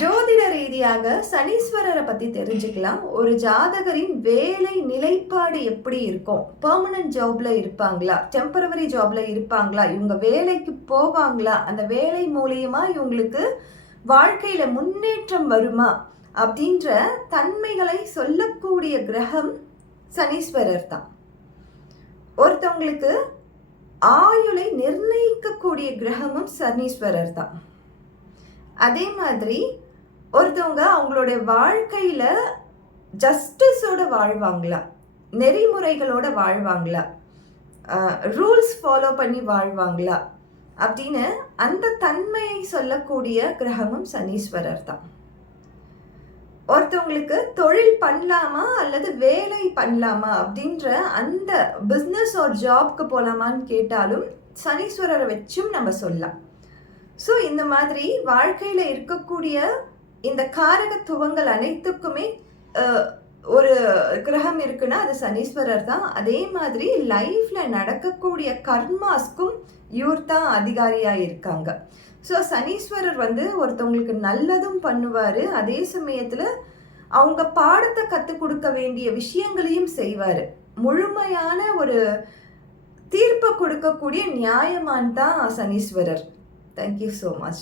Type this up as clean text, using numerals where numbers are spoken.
ஜோதிட ரீதியாக சனீஸ்வரரை பத்தி தெரிஞ்சுக்கலாம். ஒரு ஜாதகரின் வேலை நிலைப்பாடு எப்படி இருக்கும்? பெர்மனன்ட் ஜாப்ல இருப்பாங்களா? டெம்பரவரி ஜாப்ல இருப்பாங்களா? இவங்க வேலைக்கு போவாங்களா? அந்த வேலை மூலியமா இவங்களுக்கு வாழ்க்கையில முன்னேற்றம் வருமா? அப்படின்ற தன்மைகளை சொல்லக்கூடிய கிரகம் சனீஸ்வரர் தான். ஒருத்தவங்களுக்கு ஆயுளை நிர்ணயிக்கக்கூடிய கிரகமும் சனீஸ்வரர் தான். அதே மாதிரி ஒருத்தவங்க அவங்களுடைய வாழ்க்கையில ஜஸ்டிஸோட வாழ்வாங்களா, நெறிமுறைகளோட வாழ்வாங்களா, ரூல்ஸ் ஃபாலோ பண்ணி வாழ்வாங்களா அப்படின்னு அந்த தன்மையை சொல்லக்கூடிய கிரகமும் சனீஸ்வரர் தான். ஒருத்தவங்களுக்கு தொழில் பண்ணலாமா அல்லது வேலை பண்ணலாமா அப்படின்ற அந்த பிஸ்னஸ் ஒரு ஜாப்க்கு போகலாமான்னு கேட்டாலும் சனீஸ்வரரை வச்சும் நம்ம சொல்லலாம். ஸோ இந்த மாதிரி வாழ்க்கையில் இருக்கக்கூடிய இந்த காரகத்துவங்கள் அனைத்துக்குமே ஒரு கிரகம் இருக்குன்னா அது சனீஸ்வரர் தான். அதே மாதிரி லைஃப்பில் நடக்கக்கூடிய கர்மாஸ்க்கும் இவர் தான் அதிகாரியாக இருக்காங்க. ஸோ சனீஸ்வரர் ஒருத்தவங்களுக்கு நல்லதும் பண்ணுவார், அதே சமயத்தில் அவங்க பாடத்தை கற்றுக் கொடுக்க வேண்டிய விஷயங்களையும் செய்வார். முழுமையான ஒரு தீர்ப்பை கொடுக்கக்கூடிய நியாயமான் தான் Saneeswarar. Thank you so much.